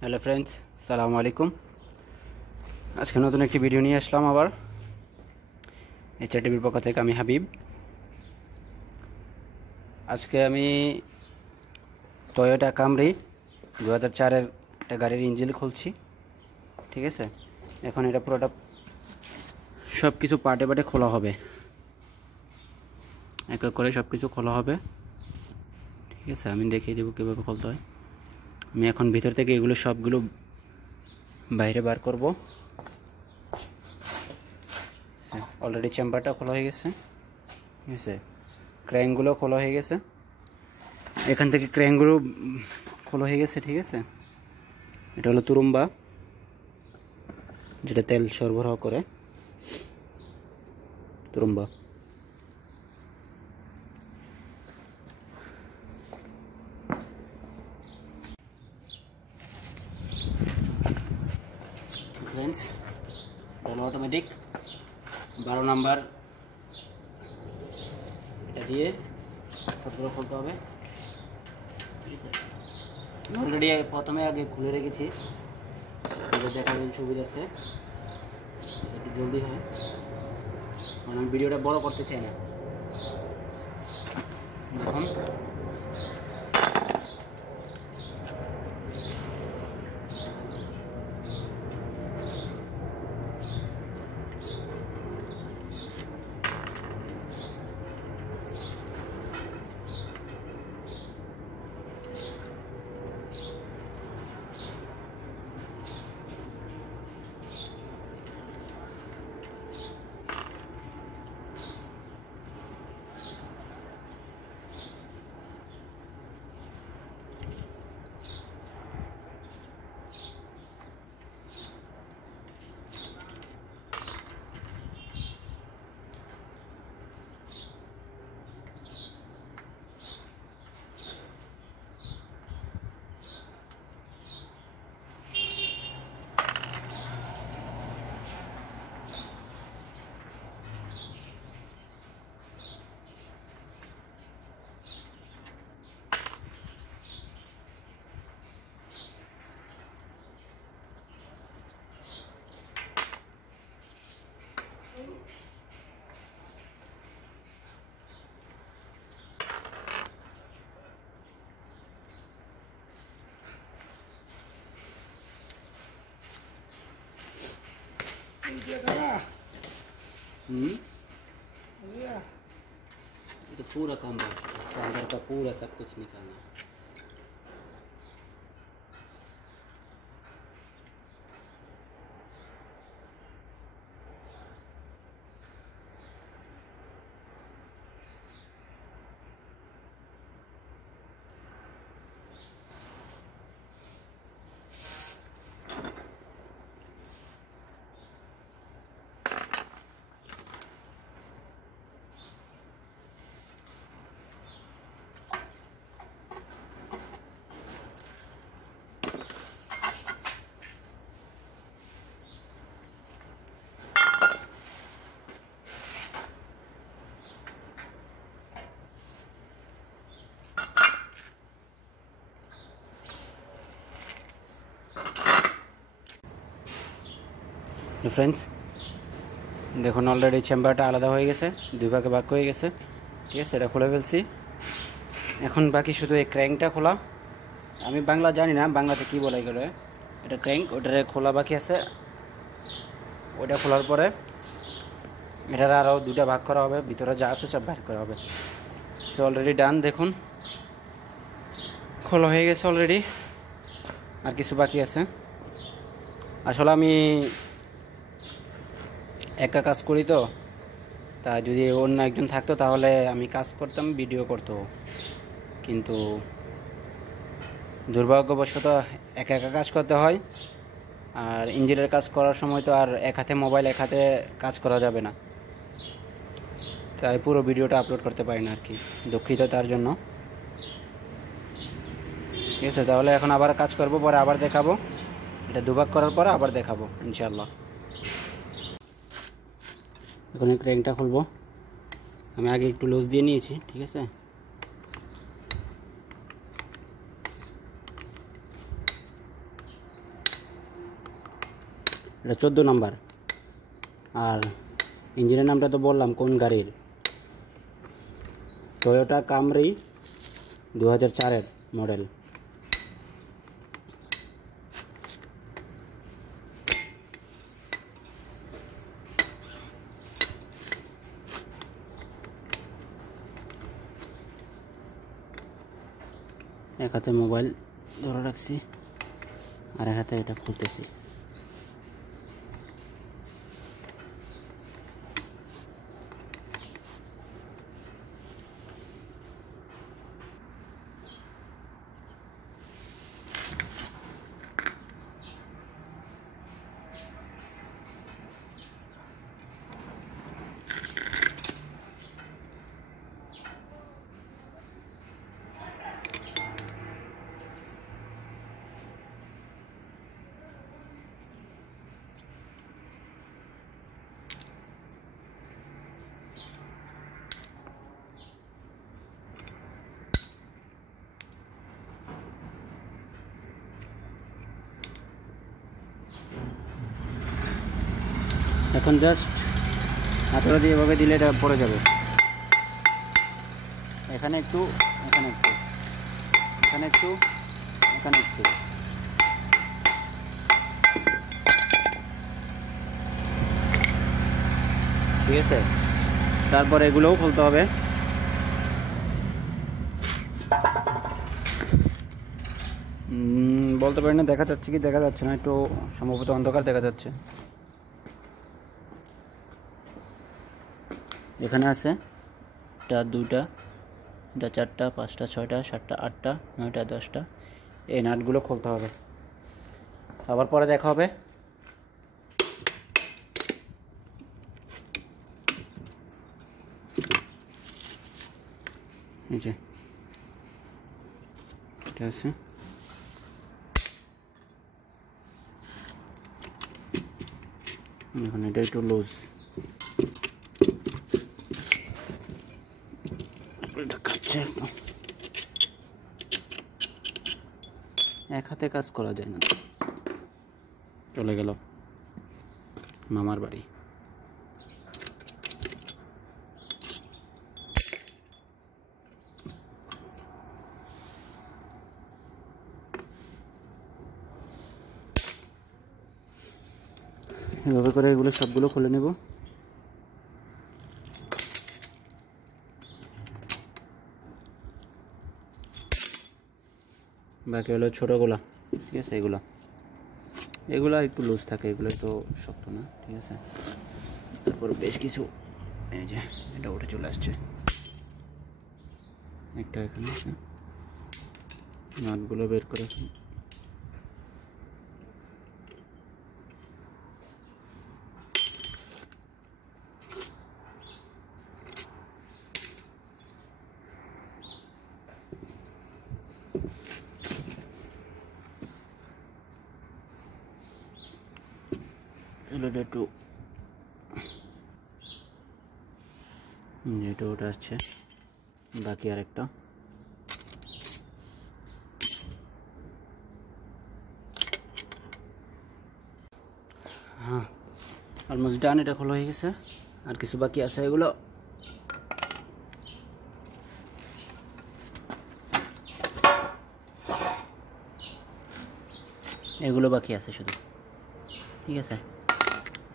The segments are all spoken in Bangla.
हेलो फ्रेंड्स, আসসালামু আলাইকুম। আজকে নতুন একটি ভিডিও নিয়ে আসলাম আবার এইচআর টিভির পক্ষ থেকে। আমি হাবিব। আজকে আমি টয়োটা কামরি 2004-এর একটা গাড়ির ইঞ্জিন খুলছি, ঠিক আছে। এখন এটা পুরোটা সব কিছু পার্টে পার্টে খোলা হবে, এক এক করে সব কিছু খোলা হবে, ঠিক আছে। আমি দেখিয়ে দেবো কীভাবে খুলতে হয়। আমি এখন ভিতর থেকে এগুলো সবগুলো বাইরে বার করব। অলরেডি চেম্বারটা খোলা হয়ে গেছে, ঠিক আছে। ক্র্যাঙ্কগুলো খোলা হয়ে গেছে, এখান থেকে ক্র্যাঙ্কগুলো খোলা হয়ে গেছে, ঠিক আছে। এটা হলো তুরুম্বা, যেটা তেল সরবরাহ করে, তুরুম্বা। ফ্রেন্ডস, এটা অটোমেটিক 12 নাম্বার, এটা দিয়ে ফটোগুলো খুলতে হবে। অলরেডি প্রথমে আগে খুলে রেখেছি, দেখার সুবিধার্থে, একটু জলদি হয়, কারণ আমি ভিডিওটা বড় করতে চাই না। দেখুন, तो पूरा काम अंदर का पूरा सब कुछ निकालना। ফ্রেন্ডস, দেখুন অলরেডি চেম্বারটা আলাদা হয়ে গেছে, দুই ভাগে ভাগ হয়ে গেছে, ঠিক আছে। এটা খুলে ফেলছি, এখন বাকি শুধু এই ক্র্যাঙ্কটা খোলা। আমি বাংলা জানি না, বাংলাতে কী বলে গেলে, এটা ক্র্যাঙ্ক, ওটারে খোলা বাকি আছে। ওইটা খোলার পরে এটার আরও দুটা ভাগ করা হবে, ভিতরে যা আছে সব ভাগ করা হবে। সো অলরেডি ডান, দেখুন খোলা হয়ে গেছে অলরেডি, আর কিছু বাকি আছে। আসলে আমি একা কাজ করি তো, তা যদি অন্য একজন থাকতো তাহলে আমি কাজ করতাম, ভিডিও করতো, কিন্তু দুর্ভাগ্যবশত একা একা কাজ করতে হয়। আর ইঞ্জিনের কাজ করার সময় তো আর এক হাতে মোবাইল, এক হাতে কাজ করা যাবে না, তাই পুরো ভিডিওটা আপলোড করতে পারি না আর কি, দুঃখিত তার জন্য, ঠিক আছে। তাহলে এখন আবার কাজ করব, পরে আবার দেখাবো, এটা দুভাগ করার পরে আবার দেখাবো ইনশাআল্লাহ। এখন এই ক্র্যাঙ্কটা খুলবো, আমি আগে একটু লুজ দিয়ে নিয়েছি, ঠিক আছে। এটা 14 নাম্বার। আর ইঞ্জিনের নামটা তো বললাম কোন গাড়ির, টয়োটা কামরি 2004-এর মডেল। এক হাতে মোবাইল ধরে রাখছি আর এক হাতে এটা খুলতেছি। এখন জাস্ট হাতড়া দিয়ে এভাবে দিলে এটা পড়ে যাবে। এখানে একটু, এখানে একটু, এখানে একটু, এখানে একটু। ঠিক আছে, তারপর এগুলোও খুলতে হবে। বলতে পারি না দেখা যাচ্ছে কি দেখা যাচ্ছে না, একটু সম্ভবত অন্ধকার দেখা যাচ্ছে। এখানে আছে এটা 2টা, এটা 4টা, 5টা, 6টা, 7টা, 8টা, 9টা, 10টা। এই নাটগুলো খুলতে হবে, আবার পরে দেখা হবে। এই যে এটা আছে, এখন এটা একটু লুজ। এক হাতে কাজ করা যায় না। চলে গেল মামার বাড়ি। এভাবে করে এগুলো সবগুলো খুলে নেব। বাকি হলো ছোটোগুলা, ঠিক আছে। এগুলা একটু লুজ থাকে, এগুলো তো শক্ত না, ঠিক আছে। তারপর বেশ কিছু, এই যে এটা উঠে চলে আসছে, একটা এখানে আছে। নাটগুলো বের করে একটু, এটা ওটা আসছে। বাকি আরেকটা, হ্যাঁ অলমোস্ট ডান। এটা খোলা হয়ে গেছে, আর কিছু বাকি আছে। এগুলো বাকি আছে শুধু, ঠিক আছে।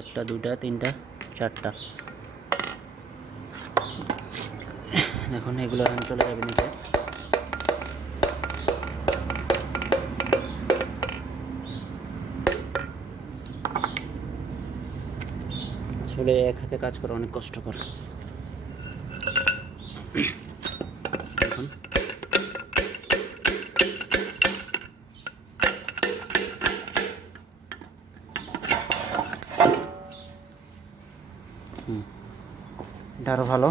1টা, 2টা, 3টা, 4টা। দেখুন এগুলো এখন চলে যাবে নিচে। আসলে এক হাতে কাজ করা অনেক কষ্টকর। দেখুন এটা আরো ভালো।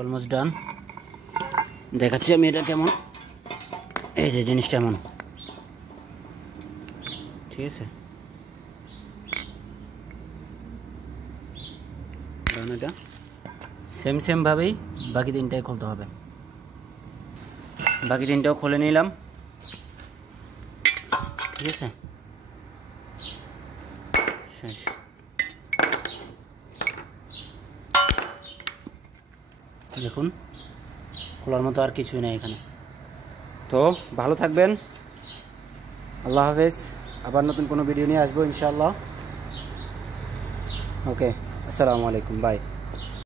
Almost done. দেখাচ্ছি আমি এটা কেমন। এই যে জিনিসটা এমন, ঠিক আছে। কারণ এটা সেম ভাবেই বাকি 3টাই খুলতে হবে। বাকি তিনটাও খুলে নিলাম, ঠিক আছে। শেষ। দেখুন খোলার মতো আর কিছুই নেই এখানে। তো ভালো থাকবেন, আল্লাহ হাফেজ। আবার নতুন কোনো ভিডিও নিয়ে আসবো ইনশাআল্লাহ। ওকে, আসসালামু আলাইকুম, বাই।